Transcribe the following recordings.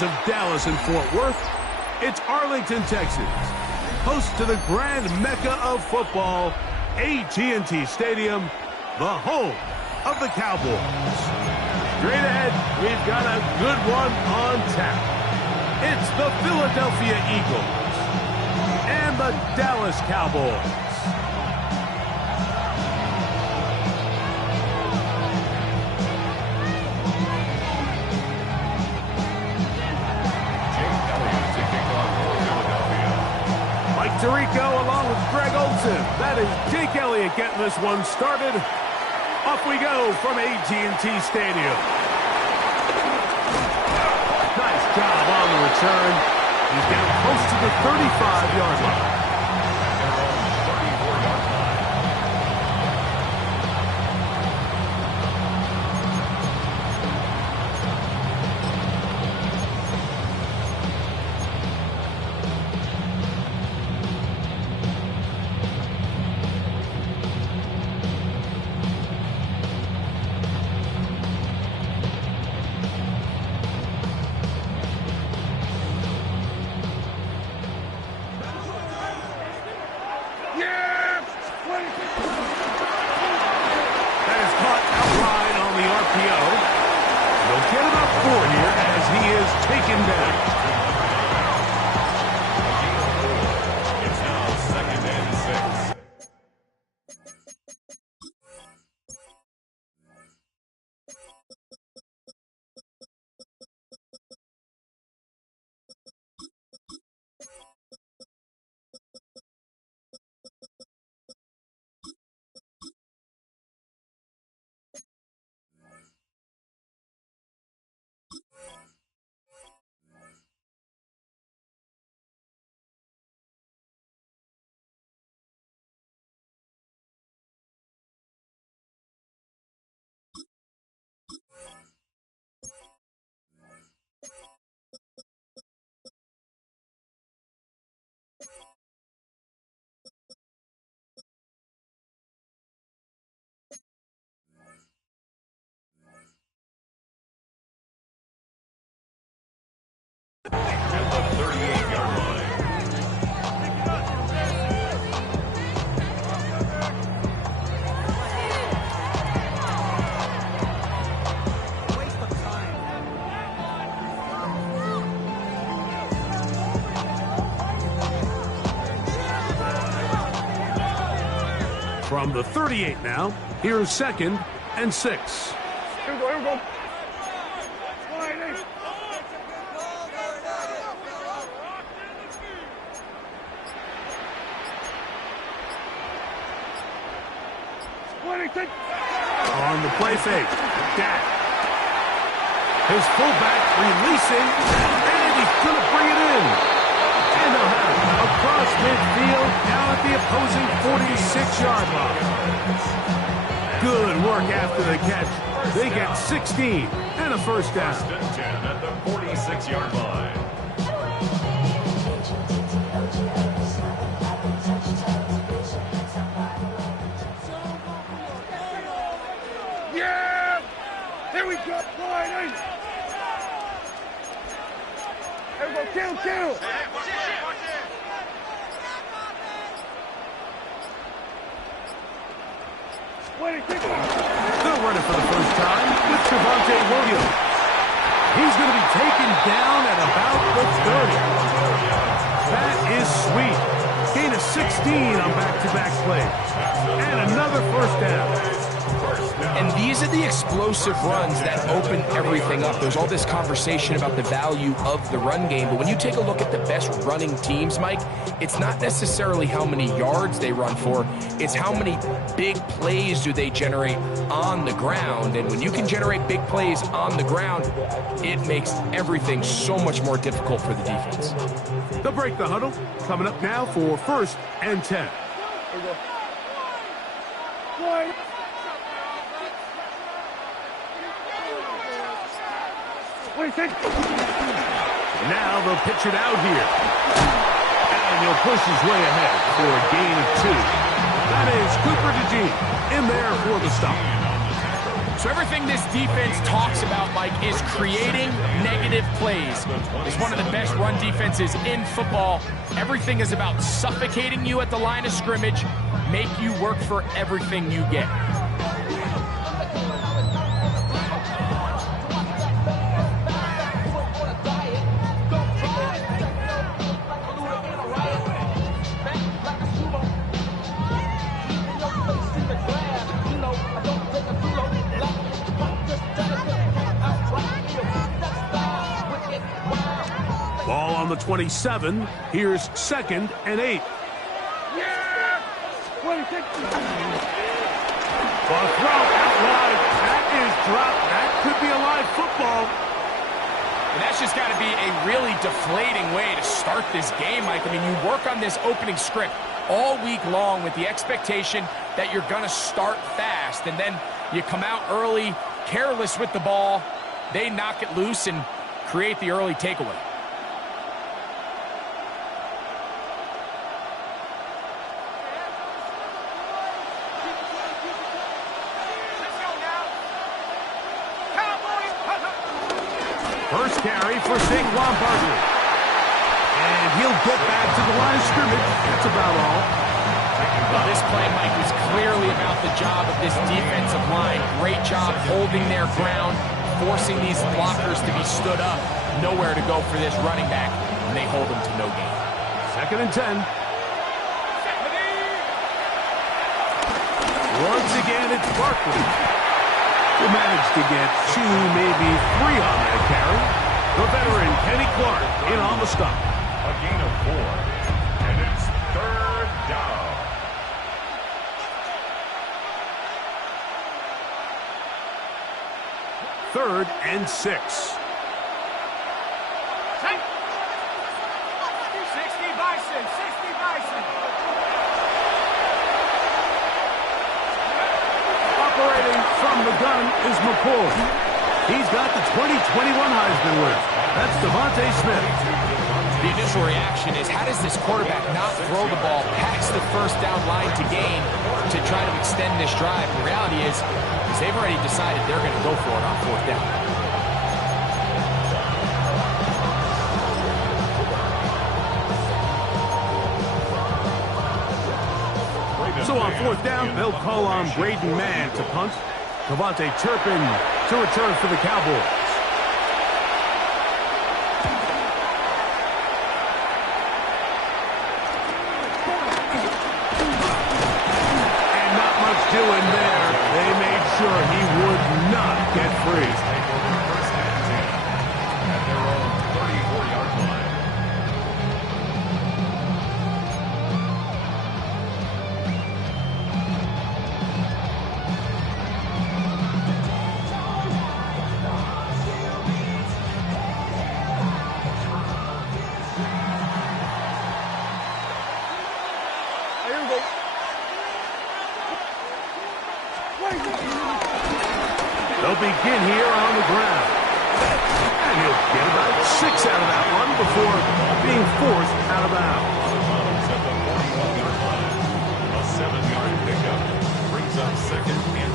shores of Dallas and Fort Worth, it's Arlington, Texas, host to the grand mecca of football, AT&T Stadium, the home of the Cowboys. Straight ahead, we've got a good one on tap. It's the Philadelphia Eagles and the Dallas Cowboys. Tirico along with Greg Olsen. That is Jake Elliott getting this one started. Off we go from AT&T Stadium. Nice job on the return. He's down close to the 35-yard line. From the 38 now, here's 2nd and 6. Here we go. On the play fake, Dak. His fullback releasing, and he's going to bring it in. And they'll have it across midfield, down at the opposing 46-yard line. Good work after the catch. They get 16 and a first down. 1st and 10 at the 46-yard line. Yeah! Here we go. Here we go. Kill. They'll run it for the first time with Javonte Williams. He's going to be taken down at about the 30. That is sweet. Gain of 16 on back-to-back plays. And another first down. And these are the explosive runs that open everything up. There's all this conversation about the value of the run game, but when you take a look at the best running teams, Mike, it's not necessarily how many yards they run for, it's how many big plays do they generate on the ground. And when you can generate big plays on the ground, it makes everything so much more difficult for the defense. They'll break the huddle. Coming up now for 1st and 10. Now they'll pitch it out here. And he'll push his way ahead for a gain of 2. That is Cooper DeJean in there for the stop. So everything this defense talks about, Mike, is creating negative plays. It's one of the best run defenses in football. Everything is about suffocating you at the line of scrimmage, make you work for everything you get. Ball on the 27. Here's 2nd and 8. Yeah! 26. Ball thrown out wide. That is dropped. That could be a live football. And that's just got to be a really deflating way to start this game, Mike. I mean, you work on this opening script all week long with the expectation that you're going to start fast, and then you come out early, careless with the ball. They knock it loose and create the early takeaway. First carry for Saquon Barkley. And he'll get back to the line of scrimmage. That's about all. Well, this play, Mike, was clearly about the job of this defensive line. Great job holding their ground, forcing these blockers to be stood up. Nowhere to go for this running back, and they hold him to no gain. 2nd and 10. Once again, it's Barkley. Who managed to get 2, maybe 3 on that carry. The veteran, Kenny Clark, in on the stop. A gain of 4, and it's 3rd down. Third and 6. 60 Bison, 60 Bison. Operating from the gun is McCoy. He's got the 2021 Heisman winner. That's Devontae Smith. The initial reaction is, how does this quarterback not throw the ball past the first down line to gain to try to extend this drive? The reality is they've already decided they're going to go for it on 4th down. So on 4th down, they'll call on Braden Mann to punt. Devontae Turpin to return for the Cowboys. And not much doing there. They made sure he would not get free. Take over 1st and 10 at their own 34-yard line. They'll begin here on the ground. And he'll get about 6 out of that one before being forced out of bounds. At the 41-yard line. A 7-yard pickup brings up 2nd and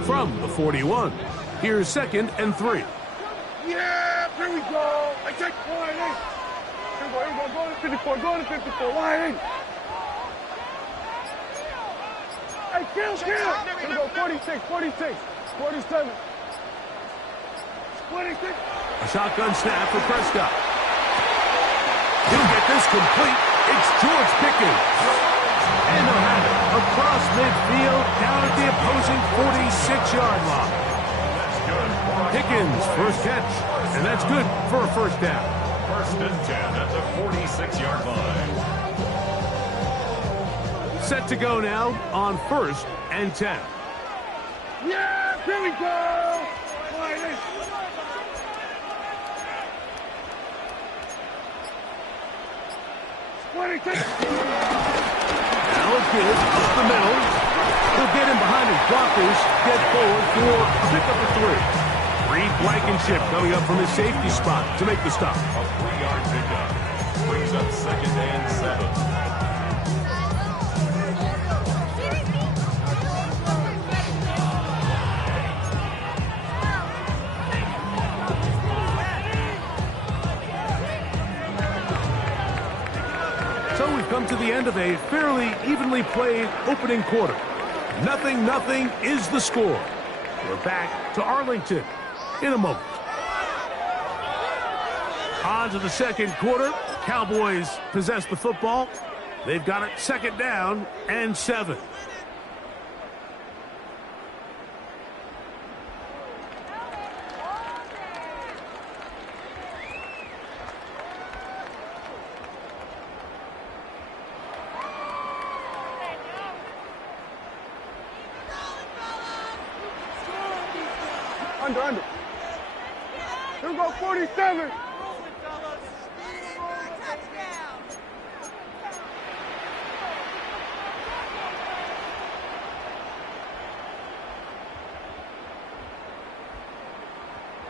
3. From the 41, here's 2nd and 3. Yeah, here we go. I take line 8. Here we go, go to 54, go to 54, line 8. Hey, kill. Here we go, 46, 47. 26. A shotgun snap for Prescott. He'll get this complete. It's George Pickens. And they'll have it across midfield down at the opposing 46-yard line. Pickens, first catch, and that's good for a 1st down. 1st and 10 at the 46-yard line. Set to go now on 1st and 10. Yeah, here we go. Line 8. Now it's good up the middle. He'll get in behind his blockers, get forward for a pickup of 3. Reed Blankenship coming up from his safety spot to make the stop. A 3-yard pickup brings up 2nd and 7. So we've come to the end of a fairly evenly played opening quarter. 0-0 is the score. We're back to Arlington in a moment. On to the second quarter. Cowboys possess the football. They've got it 2nd down and 7. Under. Here we go, 47.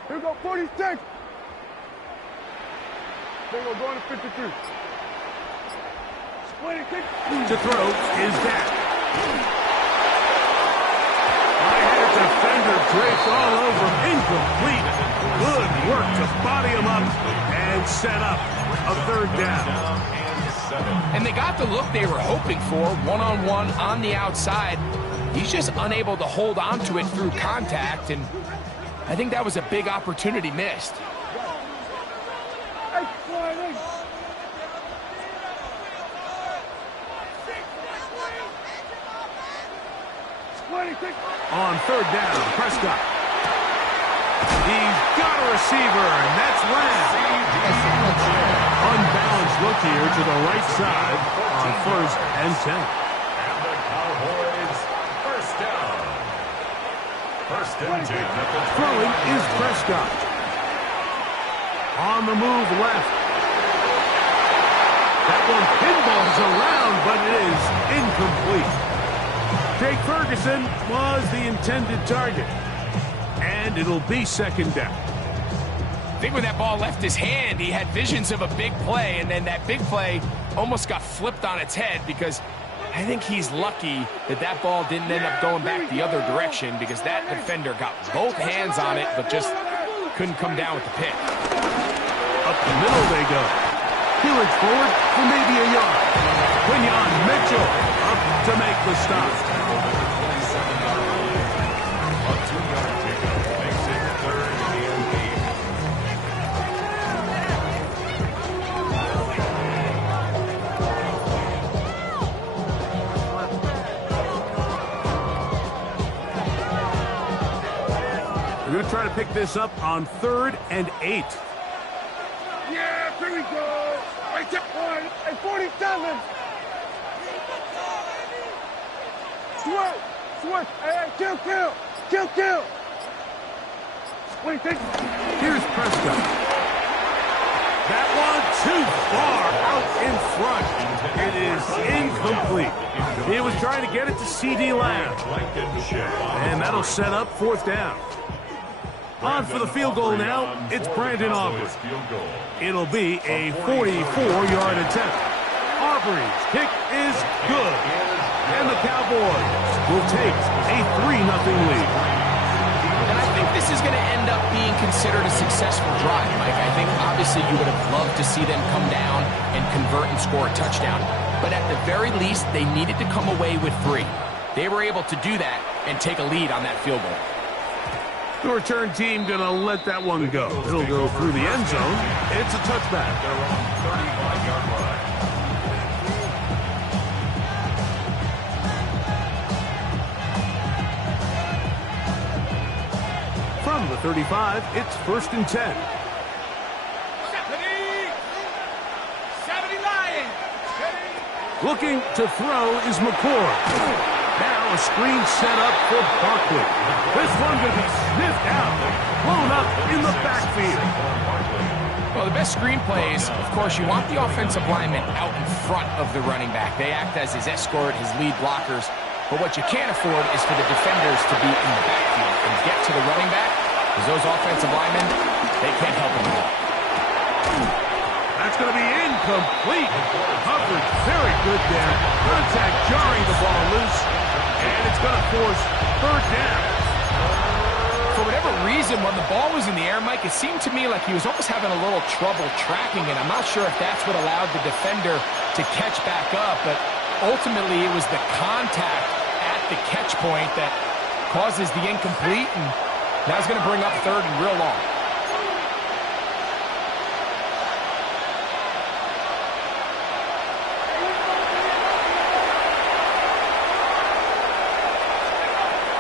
Here we go, 46. Then we're going to 53. Split it, kick. To throw is that. Defender draped all over him. Incomplete. Good work to body him up and set up a 3rd down. And they got the look they were hoping for, one-on-one on the outside. He's just unable to hold on to it through contact, and I think that was a big opportunity missed. On 3rd down, Prescott. He's got a receiver, and that's Lamb. Unbalanced look here to the right side on 1st and 10. And the Cowboys, 1st down. 1st and 10 at the Throwing is Prescott. On the move left. That one pinballs around, but it is incomplete. Jake Ferguson was the intended target. And it'll be 2nd down. I think when that ball left his hand, he had visions of a big play, and then that big play almost got flipped on its head because I think he's lucky that that ball didn't end up going back the other direction because that defender got both hands on it but just couldn't come down with the pick. Up the middle they go. Hewitt forward for maybe a yard. Quinyon Mitchell up to make the stop. A 2-yard pickup makes it 3rd and 8. We're going to try to pick this up on 3rd and 8. Yeah, here we go. Right there, 47. Switch. Hey, kill. Wait, Here's Prescott. That one too far out in front. It is incomplete. He was trying to get it to C.D. Lamb. And that'll set up 4th down. On for the field goal now, it's Brandon Aubrey. It'll be a 44-yard attempt. Aubrey's kick is good. And the Cowboys will take a 3-0 lead. And I think this is going to end up being considered a successful drive, Mike. I think obviously you would have loved to see them come down and convert and score a touchdown. But at the very least, they needed to come away with 3. They were able to do that and take a lead on that field goal. The return team going to let that one go. It'll go through the end zone. It's a touchback. Their own 35-yard line. From the 35, it's 1st and 10. 70 Lions. Looking to throw is McCord. Now a screen set up for Barkley. This one going to be sniffed out, blown up in the backfield. Well, the best screen plays, of course, you want the offensive lineman out in front of the running back. They act as his escort, his lead blockers. But what you can't afford is for the defenders to be in the backfield and get to the running back Because those offensive linemen, they can't help him. That's going to be incomplete. Coverage very good there. Contact jarring the ball loose. And it's going to force third down. For whatever reason, when the ball was in the air, Mike, it seemed to me like he was almost having a little trouble tracking it. I'm not sure if that's what allowed the defender to catch back up, but ultimately it was the contact at the catch point that causes the incomplete, and now he's going to bring up third and real long.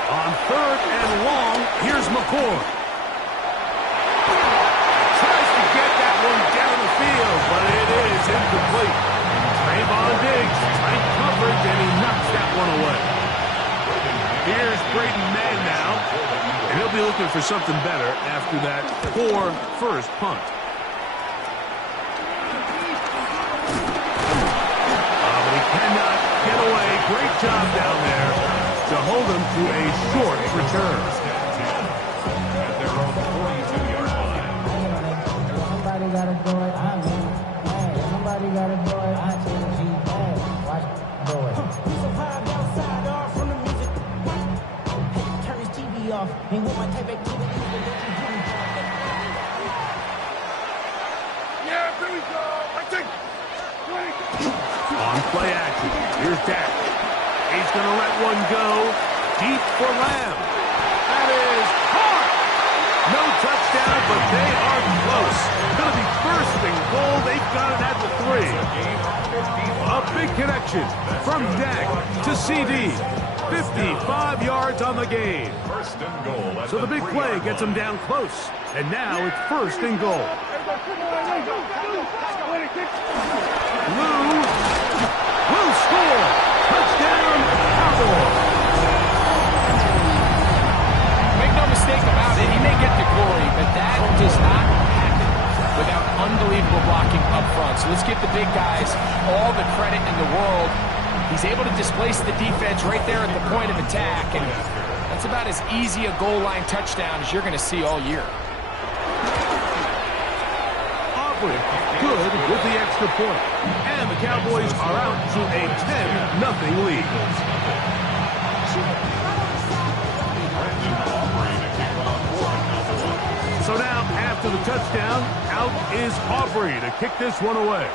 On third and long, here's McCord. Tries to get that one down the field, but it is incomplete. Trayvon Diggs, tight coverage, and he knocks that one away. Here's Braden Mann now, and he'll be looking for something better after that poor first punt. But he cannot get away. Great job down there to hold him to a short return. At their own 42-yard line. Somebody gotta do it. Somebody gotta do it. I take G. Watch do it. We survived outside off from the music. Turn his TV off. Ain't with my type activity. Yeah, here we go. I take. On play action, here's Dak. He's going to let one go deep for Lamb. That is hard. No touchdown, but they are close. Going to be first and goal. They've got it at the 3. A big connection from Dak to CD. 55 yards on the game. First and goal. So the big play gets them down close. And now it's first and goal. Lou will score. Touchdown, Cowboys. Make no mistake about it, he may get the glory, but that does not happen without unbelievable blocking up front. So let's give the big guys all the credit in the world. He's able to displace the defense right there at the point of attack, and that's about as easy a goal line touchdown as you're going to see all year. Aubrey, good with the extra point. And the Cowboys are out to a 10-0 lead. So now, after the touchdown, out is Aubrey to kick this one away.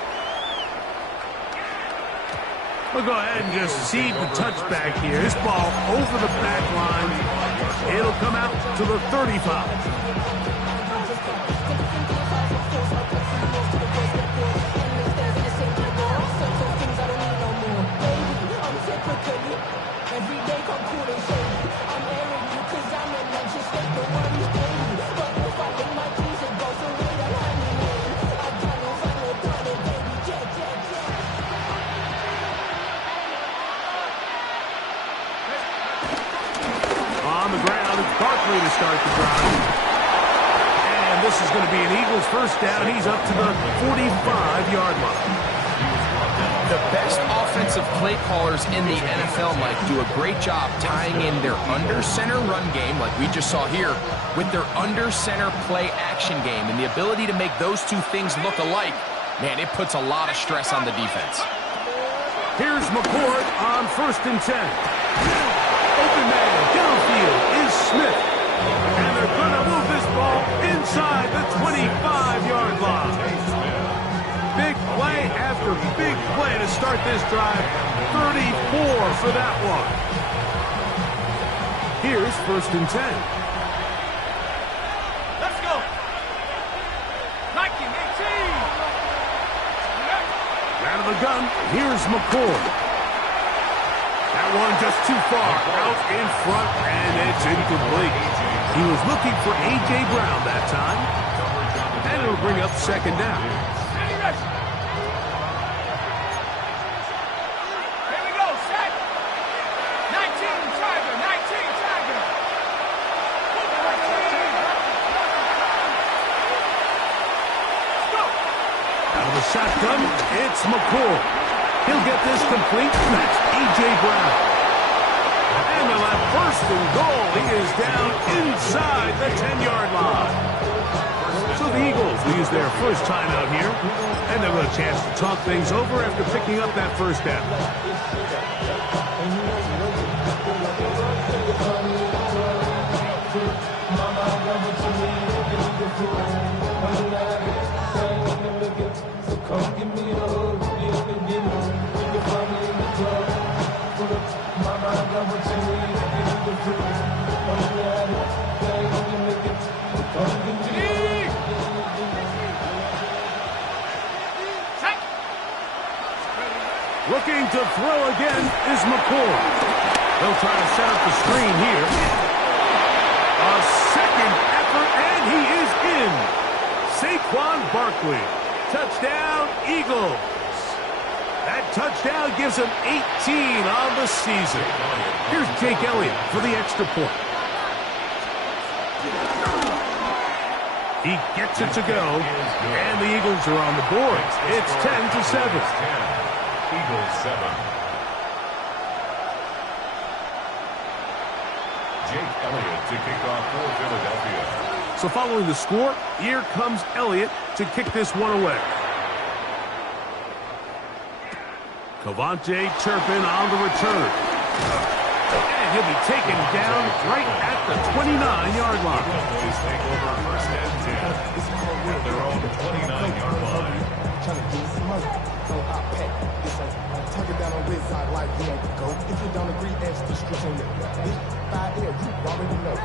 We'll go ahead and just cede the touchback here. This ball over the back line. It'll come out to the 35. To start the drive. And this is going to be an Eagles first down. He's up to the 45-yard line. The best offensive play callers in the NFL, Mike, do a great job tying in their under-center run game, like we just saw here, with their under-center play action game. And the ability to make those two things look alike, man, it puts a lot of stress on the defense. Here's McCord on 1st and 10. Open man downfield is Smith. And they're going to move this ball inside the 25-yard line. Big play after big play to start this drive. 34 for that one. Here's 1st and 10. Let's go. Nike 18. Out of the gun, here's McCord. That one just too far. Out in front, and it's incomplete. He was looking for A.J. Brown that time. And it'll bring up second down. Here we go, set. 19 Tiger, 19 Tiger. Out of the shotgun, it's McCord. He'll get this complete. That's A.J. Brown. And they'll have first and goal. He is down inside the 10-yard line. So the Eagles will use their first timeout here, and they'll have a chance to talk things over after picking up that first down. Looking to throw again is McCoy. They'll try to set up the screen here. A second effort, and he is in. Saquon Barkley. Touchdown, Eagles. That touchdown gives him 18 on the season. Here's Jake Elliott for the extra point. He gets it to go, and the Eagles are on the board. It's 10-7. Eagles 7. Jake Elliott to kick off for Philadelphia. So following the score, here comes Elliott to kick this one away. Cavante Turpin on the return. And he'll be taken down right at the 29-yard line. Cowboys take over first and 10 at their own 29-yard line. Trying to get some money, so I pay. Tuck it down on this side like we ain't go. If you don't agree, ask the streets on your bitch. 5 air, you already know.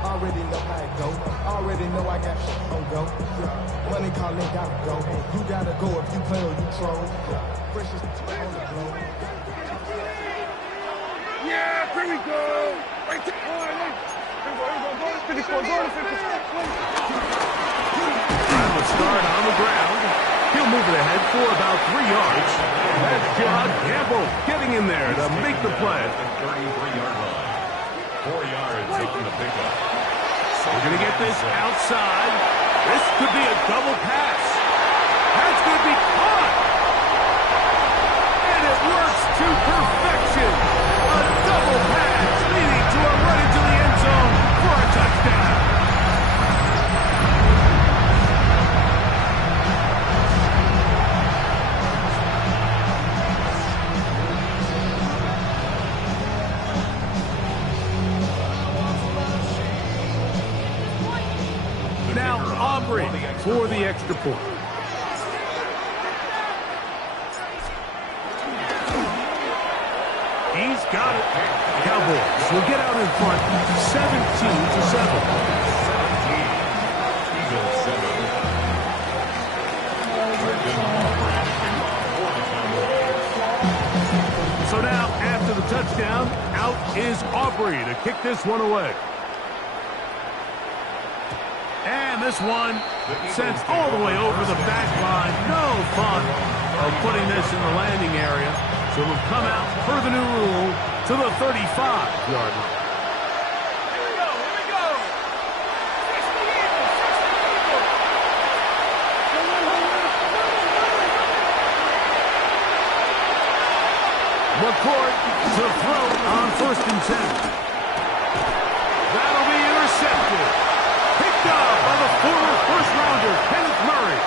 Already know how it go. Already know I got shit on go. Money calling, gotta go. You gotta go if you play or you troll. Precious on the floor. Yeah, here we go. Right there. Here we go. Go to 54. Go to 54. Time to start on the ground. He'll move it ahead for about 3 yards. That's John Campbell getting in there to make the play. 33-yard line. 4 yards on the pickup. We're going to get this outside. This could be a double pass. That's going to be caught. And it works to perfection. A double pass leading to a run into the end zone for a touchdown. Now Aubrey for the extra point. He's got it. Cowboys will get out in front 17-7. Eagles 7. So now, after the touchdown, out is Aubrey to kick this one away. And this one sends all the way over the back line. No fun of putting this in the landing area. So it'll come out per the new rule to the 35-yard line. McCoy to throw on 1st and 10. That'll be intercepted. Picked up by the former first-rounder, Kenneth Murray.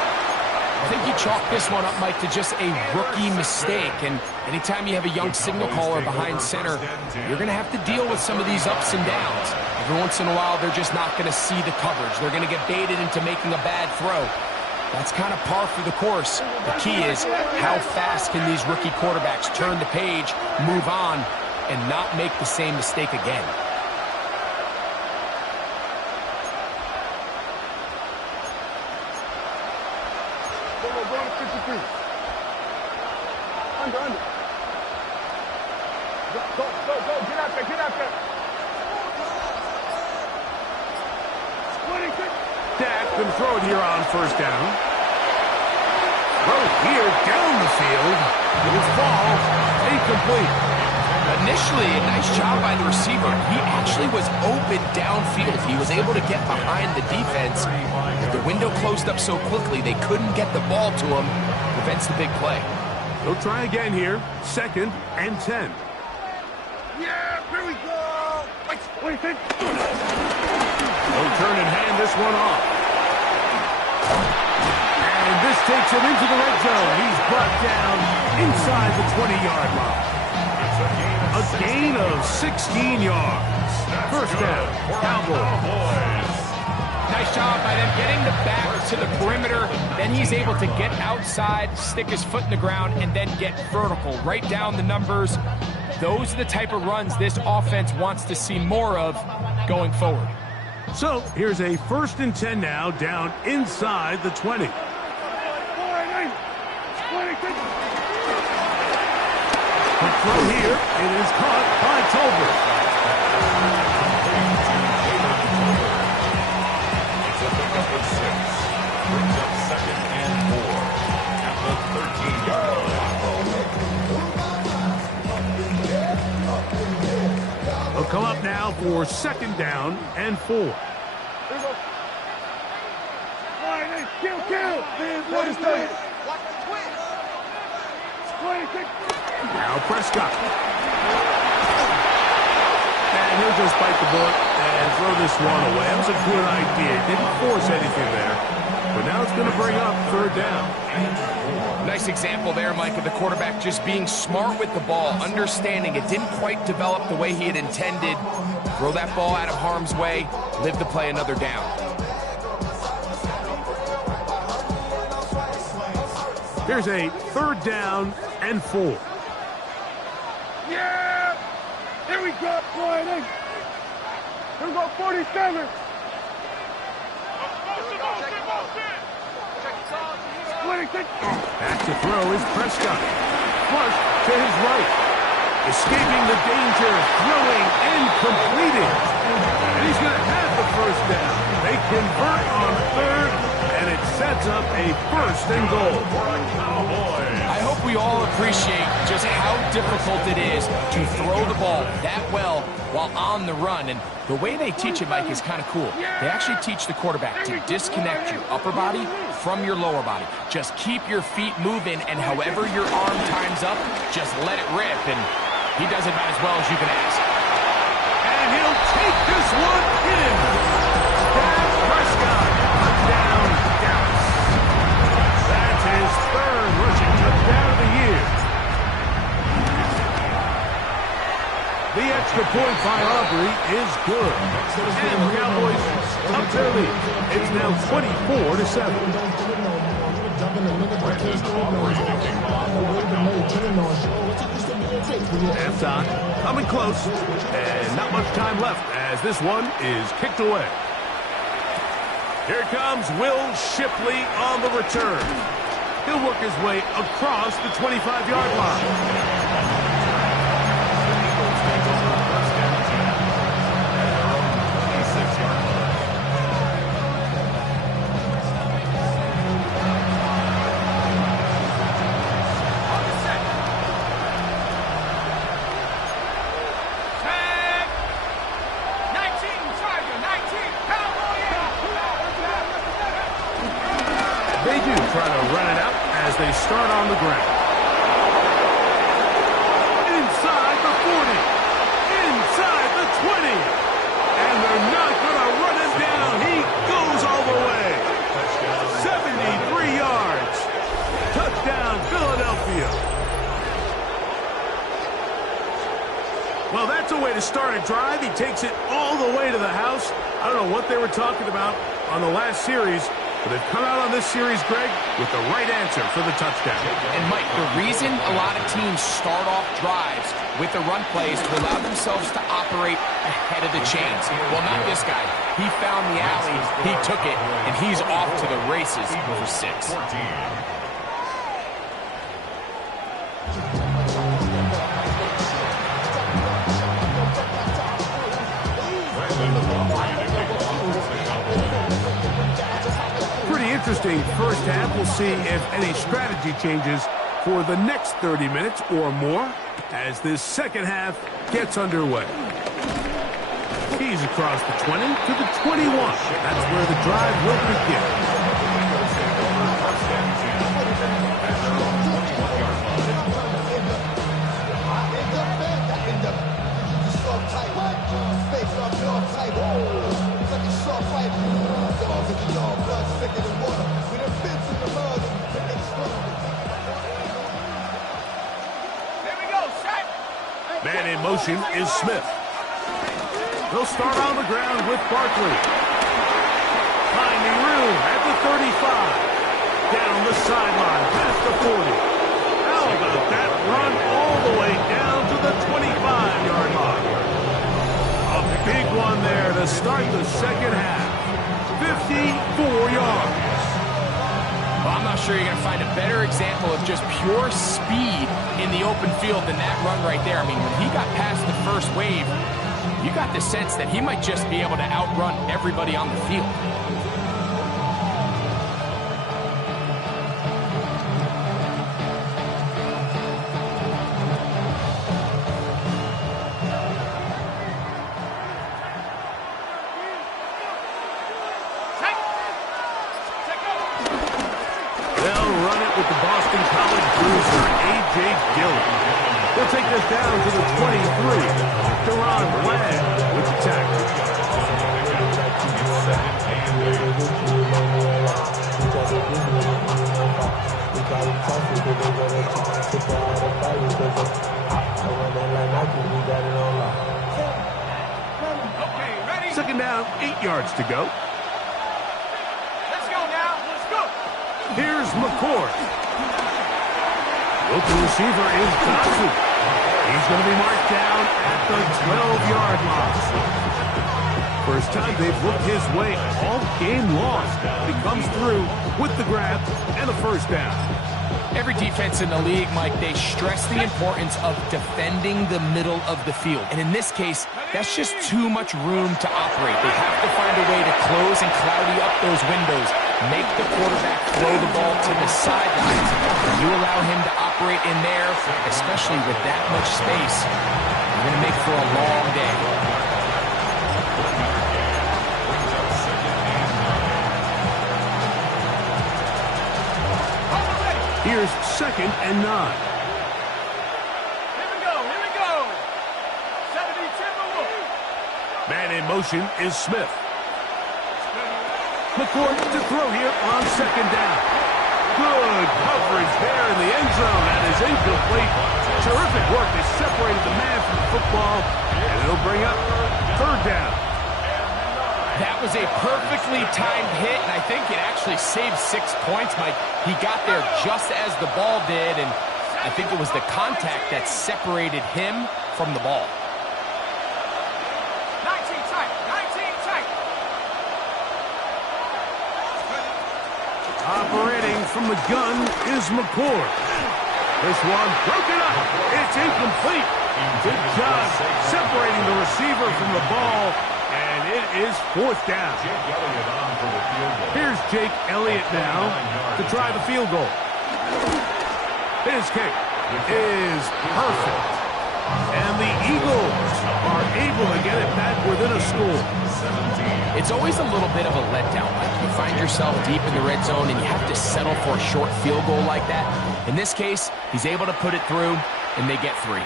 I think you chalk this one up, Mike, to just a rookie mistake. And anytime you have a young signal caller behind center, you're going to have to deal with some of these ups and downs. Every once in a while, they're just not going to see the coverage. They're going to get baited into making a bad throw. That's kind of par for the course. The key is how fast can these rookie quarterbacks turn the page, move on, and not make the same mistake again. Go to 53. Under. Go. Get out there. Splitting. Dak can throw it here on 1st down. Throw here down the field. It will fall incomplete. Initially, a nice job by the receiver. He actually was open downfield. He was able to get behind the defense. But the window closed up so quickly, they couldn't get the ball to him. Prevents the big play. They'll try again here. 2nd and 10. Yeah, here we go. Watch. 26. He'll turn and hand this one off. And this takes him into the red zone. He's brought down inside the 20-yard line. A gain of 16 yards. First down, Cowboys. Nice job by them getting the back to the perimeter. Then he's able to get outside, stick his foot in the ground, and then get vertical. Write down the numbers. Those are the type of runs this offense wants to see more of going forward. So here's a 1st and 10 now, down inside the 20. 26. The throw here, it is caught by Tolbert. It's a pickup of 6. Brings up 2nd and 4 at the 13-yard line. They'll come up now for 2nd down and 4. Here we go. Kill. What is that? 26. Now Prescott. And he'll just bite the bullet and throw this one away. That was a good idea. Didn't force anything there. But now it's going to bring up 3rd down. Nice example there, Mike, of the quarterback just being smart with the ball, understanding it didn't quite develop the way he had intended. Throw that ball out of harm's way, live to play another down. Here's a 3rd down and 4. Yeah! Here we go, 20. Here we go, 47. 26. Back to throw is Prescott. Flush to his right. Escaping the danger, throwing and completing. And he's going to have the 1st down. They convert on 3rd, and it sets up a 1st and goal. I hope we all appreciate just how difficult it is to throw the ball that well while on the run. And the way they teach it, Mike, is kind of cool. They actually teach the quarterback to disconnect your upper body from your lower body. Just keep your feet moving, and however your arm times up, just let it rip. And he does it about as well as you can ask. And he'll take this one in. Dak Prescott, touchdown, Dallas. That's his 3rd rushing touchdown of the year. The extra point by Aubrey is good. And the Cowboys up their lead. It's now 24-7. Halftime, coming close, and not much time left as this one is kicked away. Here comes Will Shipley on the return. He'll work his way across the 25-yard line. They do try to run it out as they start on the ground. Inside the 40. Inside the 20. And they're not going to run him down. He goes all the way. 73 yards. Touchdown, Philadelphia. Well, that's a way to start a drive. He takes it all the way to the house. I don't know what they were talking about on the last series, but they've come out on this series, Greg, with the right answer for the touchdown. And, Mike, the reason a lot of teams start off drives with the run plays to allow themselves to operate ahead of the chains. Well, not this guy. He found the alley, he took it, and he's off to the races for 6. Pretty interesting first half. We'll see if any strategy changes for the next 30 minutes or more as this second half gets underway. He's across the 20 to the 21. That's where the drive will begin. Man in motion is Smith. They'll start on the ground with Barkley. Finding room at the 35. Down the sideline, past the 40. How about that run all the way down to the 25-yard line? A big one there to start the second half. 54 yards. Well, I'm not sure you're going to find a better example of just pure speed in the open field than that run right there. I mean, when he got past the first wave, you got the sense that he might just be able to outrun everybody on the field. They'll take this down to the 23. Deron Bland with the tackle. Second down, 8 yards to go. Let's go now. Let's go. Here's McCord. Open receiver is Johnson. He's going to be marked down at the 12-yard line. First time they've looked his way all game long. He comes through with the grab and a first down. Every defense in the league, Mike, they stress the importance of defending the middle of the field. And in this case, that's just too much room to operate. They have to find a way to close and cloudy up those windows, make the quarterback throw the ball to the sidelines. You allow him to operate in there, especially with that much space, you're going to make for a long day. Here's 2nd and 9. Here we go. Here we go. 70 Timberwolves. Man in motion is Smith. McCord to throw here on 2nd down. Good coverage there in the end zone. That is incomplete. Terrific work. They separated the man from the football, and it'll bring up 3rd down. That was a perfectly timed hit, and I think it actually saved 6 points, Mike. He got there just as the ball did, and I think it was the contact that separated him from the ball. 19 tight. 19 tight. Operating from the gun is McCord. This one broken up. It's incomplete. Good job separating the receiver from the ball. And it is 4th down. Here's Jake Elliott now to try the field goal. His kick is perfect. And the Eagles are able to get it back within a score. It's always a little bit of a letdown. Like you find yourself deep in the red zone and you have to settle for a short field goal like that. In this case, he's able to put it through, and they get 3.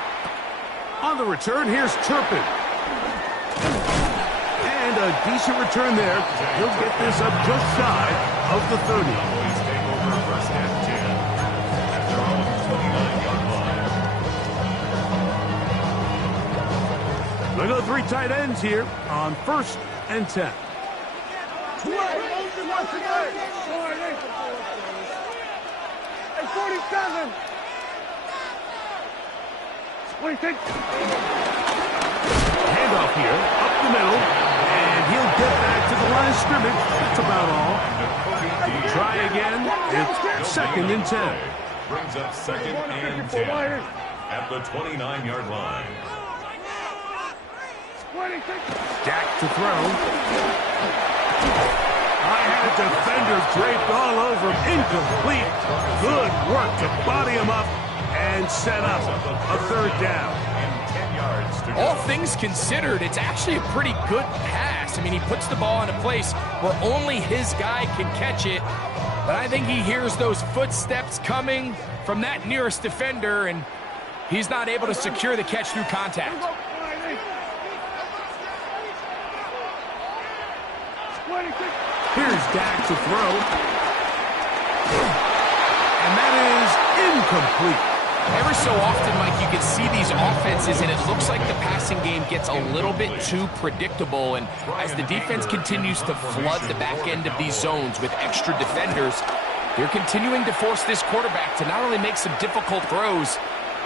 On the return, here's Turpin. And a decent return there. He'll get this up just shy of the 30. Look at the 3 tight ends here on 1st and 10. 47. 26. Handoff here, up the middle, and he'll get back to the line of scrimmage. That's about all. Try again. It's 2nd and 10. Brings up 2nd and 10 at the 29-yard line. Dak to throw. I had a defender draped all over him. Incomplete. Good work to body him up and set up a 3rd down. All things considered, it's actually a pretty good pass. I mean, he puts the ball in a place where only his guy can catch it. But I think he hears those footsteps coming from that nearest defender, and he's not able to secure the catch through contact. Here's Dak to throw. And that is incomplete. Every so often, Mike, you can see these offenses, and it looks like the passing game gets a little bit too predictable. And as the defense continues to flood the back end of these zones with extra defenders, they're continuing to force this quarterback to not only make some difficult throws,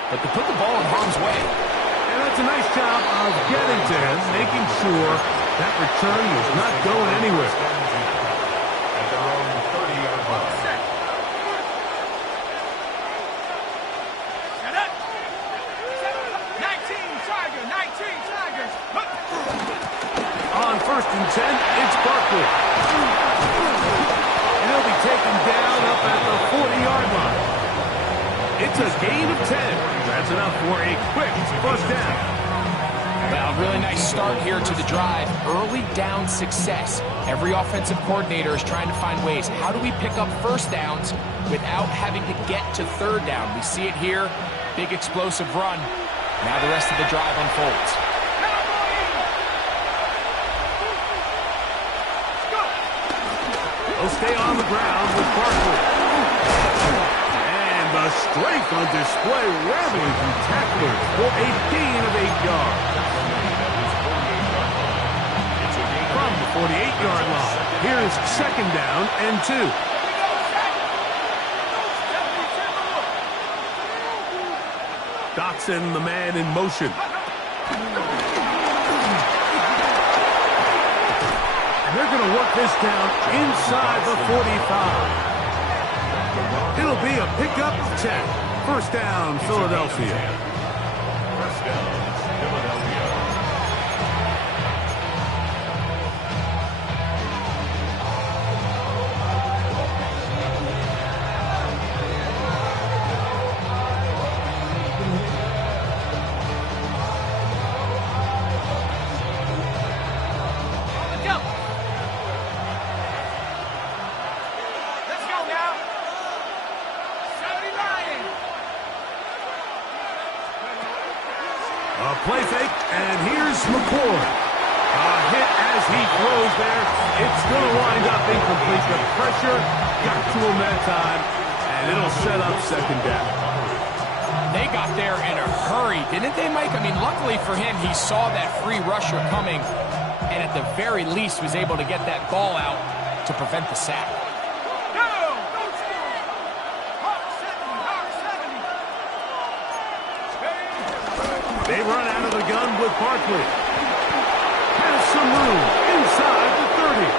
but to put the ball in harm's way. And that's a nice job of getting to him, making sure that return was not going anywhere. At their own 30-yard line. On 1st and 10, it's Barkley. And he'll be taken down up at the 40-yard line. It's a gain of 10. That's enough for a quick first down. Well, really nice start here to the drive. Early down success. Every offensive coordinator is trying to find ways. How do we pick up first downs without having to get to third down? We see it here. Big explosive run. Now the rest of the drive unfolds. They'll stay on the ground with Barkley. And the strength on display, rambling through tacklers for a gain of 8 yards. From the 48-yard line, here's 2nd down and 2. Dotson, the man in motion. And they're going to work this down inside the 45. It'll be a pickup of 10. First down, Philadelphia. First down, Philadelphia. A play fake, and here's McCoy. A hit as he throws there. It's going to wind up incomplete. The pressure got to him that time, and it'll set up 2nd down. They got there in a hurry, didn't they, Mike? I mean, luckily for him, he saw that free rusher coming, and at the very least was able to get that ball out to prevent the sack. They run out of the gun with Barkley. Has some room inside the 30.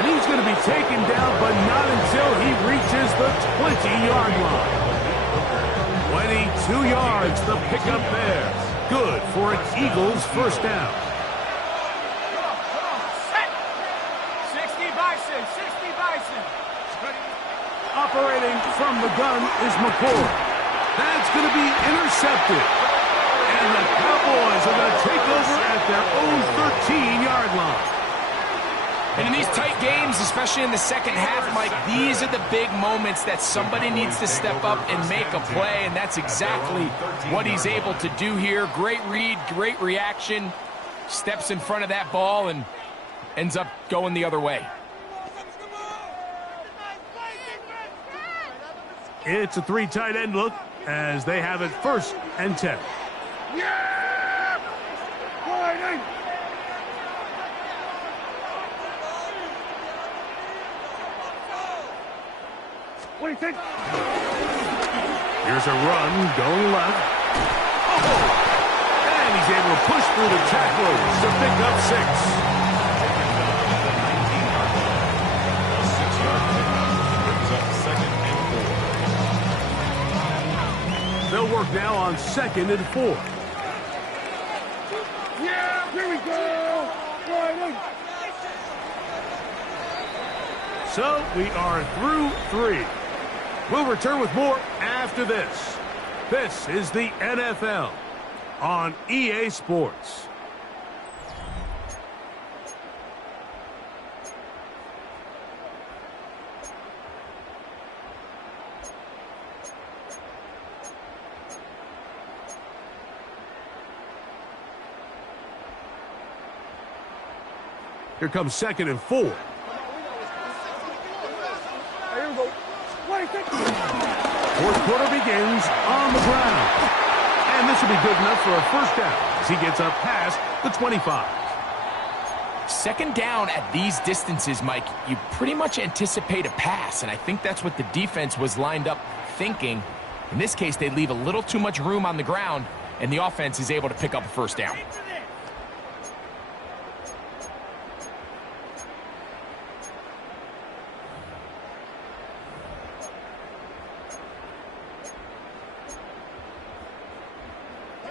And he's going to be taken down, but not until he reaches the 20-yard line. 22 yards, the pickup there. Good for an Eagles first down. 60 Bison, 60 Bison. Operating from the gun is McCoy. That's going to be intercepted. And the Cowboys are going to take over at their own 13-yard line. And in these tight games, especially in the second half, Mike, these are the big moments that somebody needs to step up and make a play, and that's exactly what he's able to do here. Great read, great reaction, steps in front of that ball and ends up going the other way. It's a 3 tight end look as they have it 1st and 10. Yeah! Wide. What do you think? Here's a run going left. Oh! And he's able to push through the tacklers to pick up 6. They'll work now on 2nd and 4. Yeah, here we go. Wide. So we are through 3. We'll return with more after this. This is the NFL on EA Sports. Here comes 2nd and 4. Here we go. What do you think? Fourth quarter begins on the ground. And this will be good enough for a first down as he gets up past the 25. Second down at these distances, Mike, you pretty much anticipate a pass, and I think that's what the defense was lined up thinking. In this case, they leave a little too much room on the ground, and the offense is able to pick up a first down.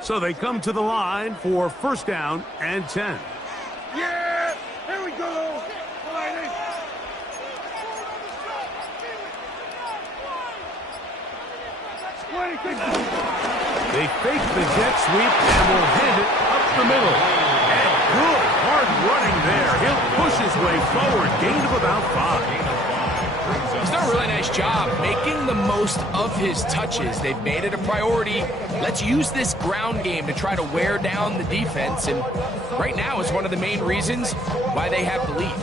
So they come to the line for first down and 10. Yeah! Here we go! Sliding! They fake the jet sweep and will hand it up the middle. And good hard running there. He'll push his way forward. Gain of about 5. He's done a really nice job making the most of his touches. They've made it a priority. Let's use this ground game to try to wear down the defense, and right now is one of the main reasons why they have the lead.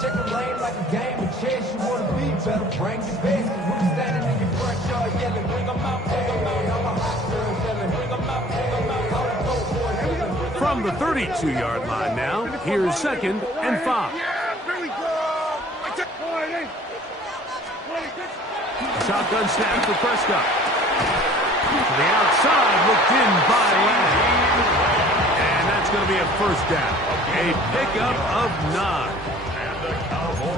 Check the lane like a game of chess. You want to be better, bring your best. Cause when you're standing in your front yard yelling, bring them out, bring them out. All the hot girls yelling, bring them out, bring them out. All the dope boys yelling. From the 32-yard line now, here's second and 5. Yeah, here we go! I took 20. Shotgun snap for Prescott. To the outside, looked in by Lang. And that's going to be a first down. A pickup of 9.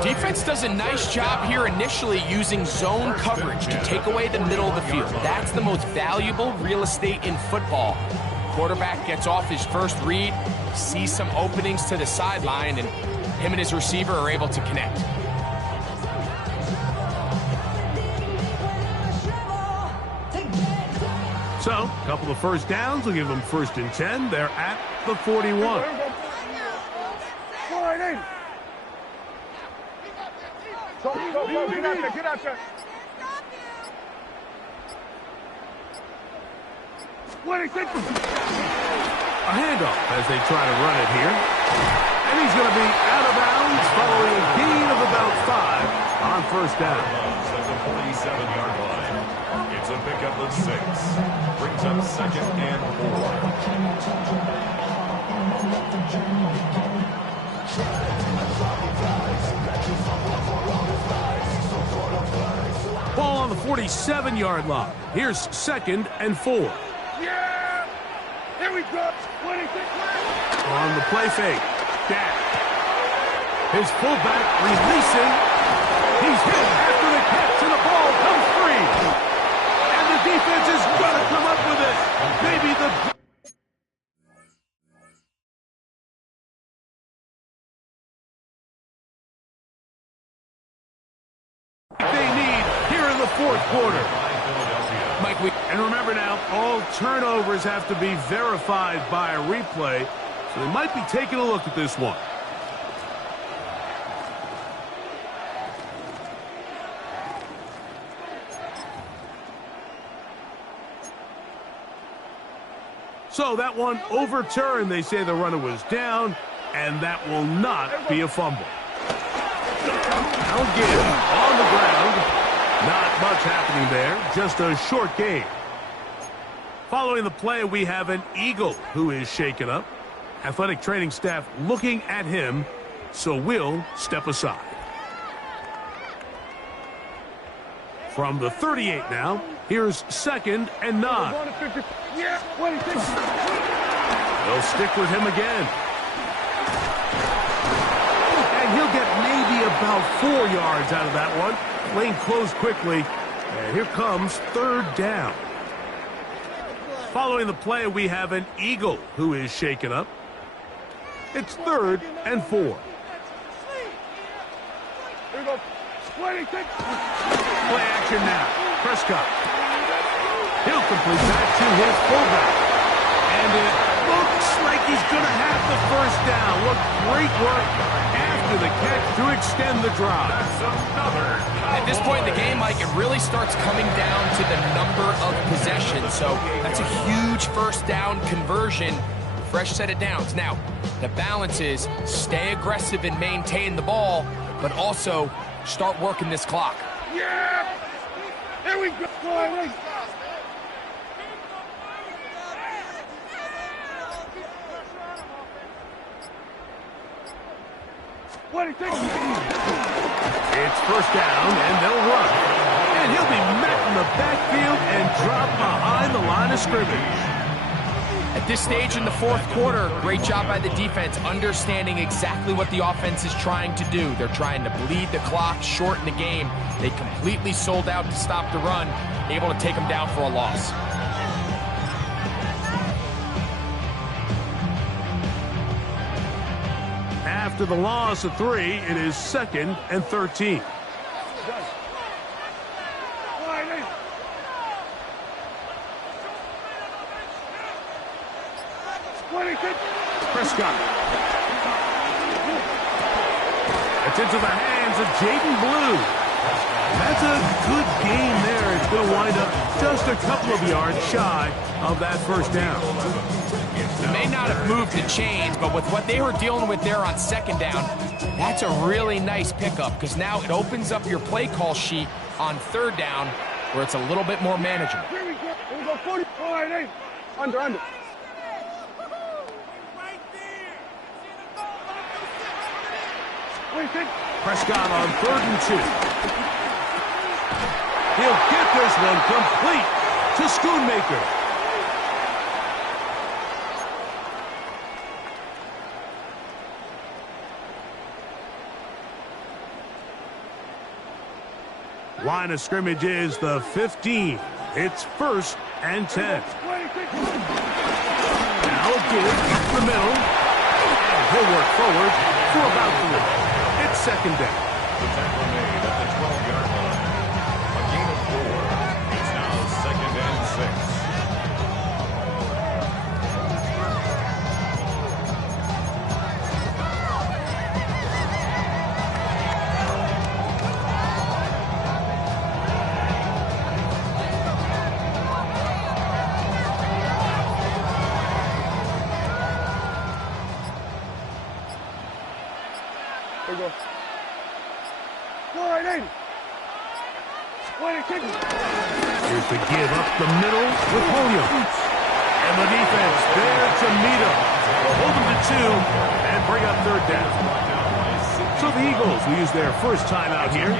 Defense does a nice job here initially using zone coverage to take away the middle of the field. That's the most valuable real estate in football. Quarterback gets off his first read, sees some openings to the sideline, and him and his receiver are able to connect. So, a couple of first downs will give them first and 10. They're at the 41. Go, get out there, get out there. 26. A handoff as they try to run it here. And he's going to be out of bounds following a gain of about 5 on first down. At the 47-yard line. It's a pickup of 6. Brings up second and 4. Ball on the 47-yard line. Here's second and 4. Yeah! Here we go! 26. On the play fake. Dak. His fullback releasing. He's hit after the catch, and the ball comes free. And the defense is going to come up with it. Maybe the... they need here in the fourth quarter. Mike, and remember now, all turnovers have to be verified by a replay, so they might be taking a look at this one. So that one overturned. They say the runner was down, and that will not be a fumble. Now again, on the ground. Not much happening there. Just a short gain. Following the play, we have an Eagle who is shaken up. Athletic training staff looking at him, so we'll step aside. From the 38 now, here's second and 9. Yeah, 26. They'll stick with him again. And he'll get maybe about 4 yards out of that one. Lane closed quickly, and here comes third down. Following the play, we have an Eagle who is shaken up. It's third and 4. Here we go. 26. Play action now. Prescott. He'll complete that to his fullback. And it looks like he's going to have the first down. Look, great work after the catch to extend the drive. At this point in the game, Mike, it really starts coming down to the number of possessions. So that's a huge first down conversion fresh set of downs. Now, the balance is stay aggressive and maintain the ball, but also start working this clock. Yeah! Here we go! Go ahead. It's first down, and they'll run. And he'll be met in the backfield and dropped behind the line of scrimmage. At this stage in the fourth quarter, great job by the defense, understanding exactly what the offense is trying to do. They're trying to bleed the clock, shorten the game. They completely sold out to stop the run, able to take them down for a loss. After the loss of 3, it is 2nd and 13. Prescott. It's into the hands of Jaden Blue. That's a good game there. It's going to wind up just a couple of yards shy of that first down. They may not have moved the chains, but with what they were dealing with there on second down, that's a really nice pickup because now it opens up your play call sheet on third down where it's a little bit more manageable. Here we go. 45, under. Prescott on 3rd and 2. He'll get this one complete to Schoonmaker. Line of scrimmage is the 15. It's 1st and 10. Now a give up the middle. And he'll work forward for about 3. It's 2nd down. The tackle made at the 12-yard line. A gain of 4. It's now 2nd and 6. There you go. Go right in. Here's the give up the middle with Williams. And the defense there to meet him. Hold him to 2 and bring up 3rd down. So the Eagles will use their first time out here.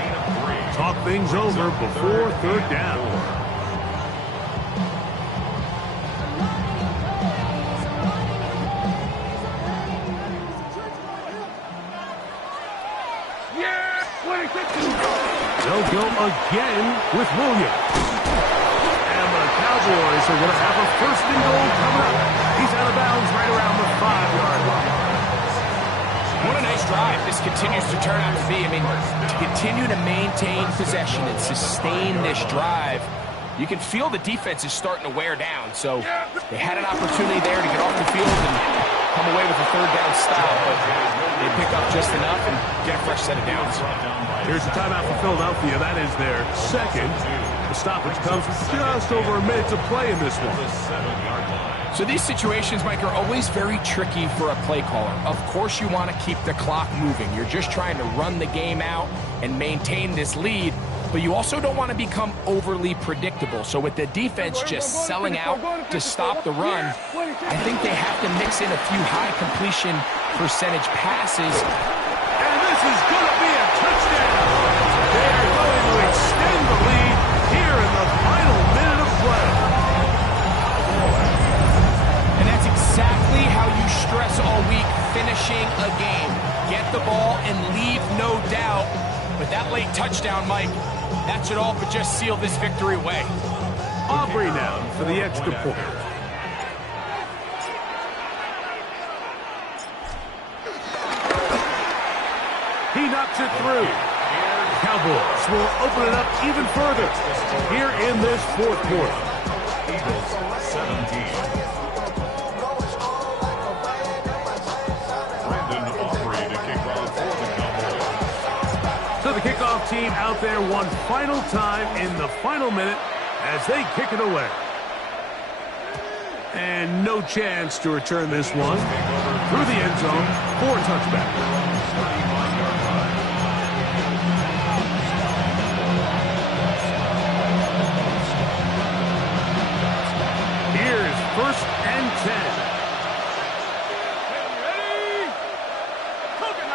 Talk things over before 3rd down. They'll go again with Williams. And the Cowboys are going to have a 1st and goal coming up. He's out of bounds right around the 5-yard line. What a nice drive this continues to turn out to be. I mean, to continue to maintain possession and sustain this drive, you can feel the defense is starting to wear down. So they had an opportunity there to get off the field and come away with a 3rd down style, but they pick up just enough and get a fresh set of downs. Here's the timeout for Philadelphia. That is their 2nd. The stoppage comes just over a minute to play in this one. So these situations, Mike, are always very tricky for a play caller. Of course you want to keep the clock moving. You're just trying to run the game out and maintain this lead, but you also don't want to become overly predictable. So with the defense just selling out to stop the run, I think they have to mix in a few high completion percentage passes. And this is going to be a touchdown. They're going to extend the lead here in the final minute of play. And that's exactly how you stress all week, finishing a game. Get the ball and leave no doubt. But that late touchdown, Mike, that should all but just seal this victory away. Aubrey now for the extra point. He knocks it through. Cowboys will open it up even further here in this 4th quarter. Eagles 17. Brandon Aubrey to kick off for the Cowboys. So the kickoff team out there one final time in the final minute as they kick it away. And no chance to return this one through the end zone for a touchback. Here's 1st and 10. Ready? Cook 19.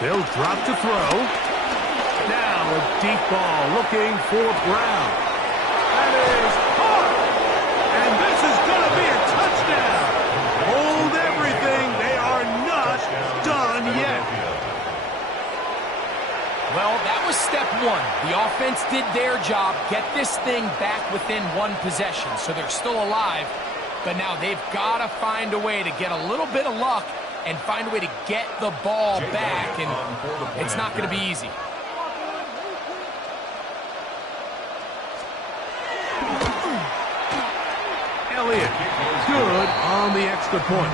They'll drop to throw. Now a deep ball looking for Brown. That is hard. And this is going to be a touchdown. Hold everything. They are not done yet. Well, that was step one. The offense did their job, get this thing back within one possession, so they're still alive. But now they've got to find a way to get a little bit of luck and find a way to get the ball back, and it's not going to be easy. Elliott, good on the extra point.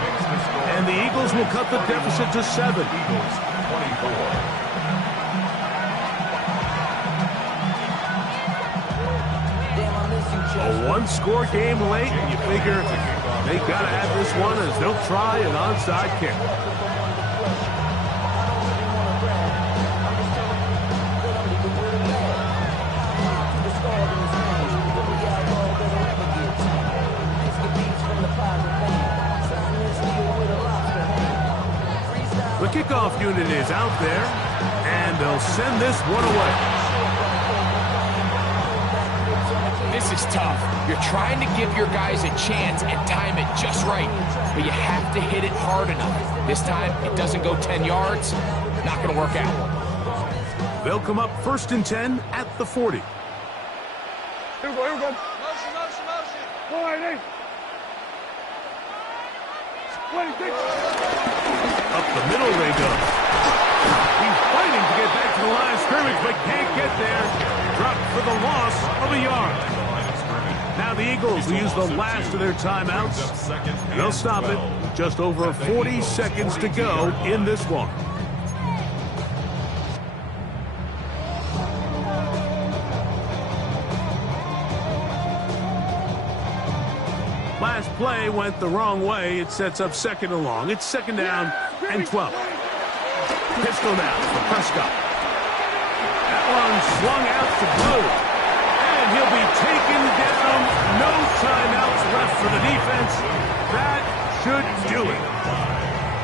And the Eagles will cut the deficit to 7. Eagles 24. A one-score game late, and you figure they got to have this one as they'll try an onside kick. The kickoff unit is out there, and they'll send this one away. This is tough. You're trying to give your guys a chance and time it just right, but you have to hit it hard enough. This time, it doesn't go 10 yards. Not going to work out. They'll come up 1st and 10 at the 40. Here we go, here we go. Motion, motion, motion. Go ahead, 26. Up the middle they go. He's fighting to get back to the line of scrimmage, but can't get there. Dropped for the loss of a yard. Now the Eagles will use the last of their timeouts. They'll stop it with just over 40 seconds to go in this one. Last play went the wrong way. It sets up 2nd and long. It's 2nd down and 12. Pistol now for Prescott. That one swung out to Blue. And he'll be taken down. No timeouts left for the defense. That should do it.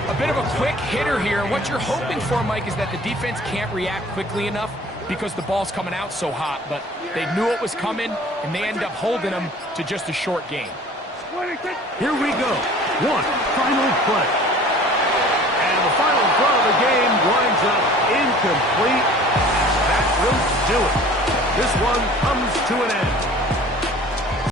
A bit of a quick hitter here. What you're hoping for, Mike, is that the defense can't react quickly enough because the ball's coming out so hot. But they knew it was coming, and they end up holding them to just a short game. Here we go. One final play. And the final throw of the game winds up incomplete. That will do it. This one comes to an end.